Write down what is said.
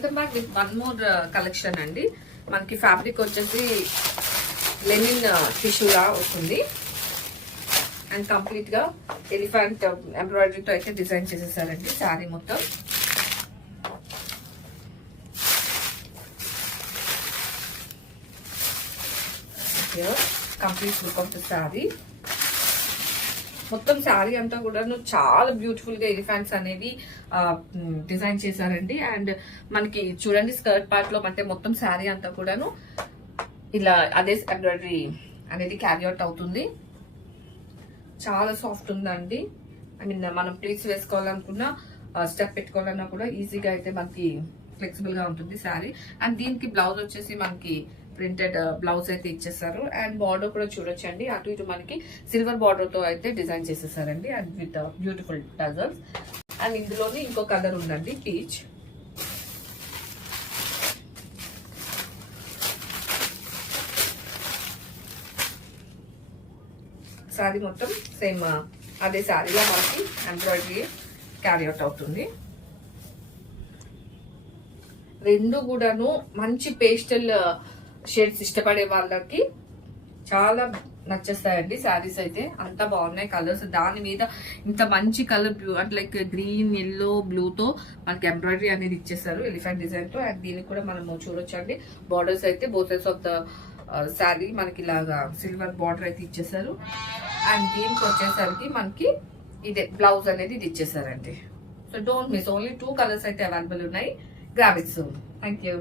Welcome back with one more collection అండి. మనకి ఫ్యాబ్రిక్ వచ్చేసి లెనిన్ టిష్యూలా వస్తుంది అండ్ కంప్లీట్ గా ఎలిఫెంట్ ఎంబ్రాయిడరీతో అయితే డిజైన్ చేసేసారండి శారీ మొత్తం. Complete look of the sari. మొత్తం శారీ అంతా కూడా చాలా బ్యూటిఫుల్ గా ఎలిఫెంట్స్ అనేవి డిజైన్ చేశారండి. అండ్ మనకి చూడండి స్కర్ట్ పార్ట్ లో అంటే మొత్తం శారీ అంతా కూడాను ఇలా అదే ఎంబ్రాయిడరీ అనేది క్యారీ అవుట్ అవుతుంది. చాలా సాఫ్ట్ ఉందండి. ఐ మీన్ మనం ప్లీట్స్ వేసుకోవాలనుకున్నా స్టెప్ పెట్టుకోవాలన్నా కూడా ఈజీగా అయితే మనకి ఫ్లెక్సిబుల్ గా ఉంటుంది శారీ. అండ్ దీనికి బ్లౌజ్ వచ్చేసి మనకి ప్రింటెడ్ బ్లౌజ్ అయితే ఇచ్చేసారు. అండ్ బార్డర్ కూడా చూడొచ్చండి, అటు ఇటు మనకి సిల్వర్ బార్డర్ తో అయితే డిజైన్ చేసేసారండి and with beautiful tassels. And ఇందులోనే ఇంకో కలర్ ఉందండి పీచ్. శారీ మొత్తం సేమ్ అదే శారీలో మనకి ఎంబ్రాయిడరీ క్యారీ అవుట్ అవుతుంది. రెండు కూడాను మంచి పేస్టల్ షేడ్స్ ఇష్టపడే వాళ్ళకి చాలా నచ్చేస్తాయండి శారీస్ అయితే. అంత బాగున్నాయి కలర్స్. దాని మీద ఇంత మంచి కలర్ అంటే లైక్ గ్రీన్ ఎల్లో బ్లూ తో మనకి ఎంబ్రాయిడరీ అనేది ఇచ్చేసారు ఎలిఫెంట్ డిజైన్ తో. అండ్ దీనికి కూడా మనము చూడొచ్చండి బార్డర్స్ అయితే both sides of the sari మనకి ఇలాగా సిల్వర్ బార్డర్ అయితే ఇచ్చేసారు. అండ్ దీనికి వచ్చేసరికి మనకి ఇదే బ్లౌజ్ అనేది ఇది ఇచ్చేసారండి. So don't miss, only 2 colours అయితే అవైలబుల్ ఉన్నాయి. Grab it soon. Thank you.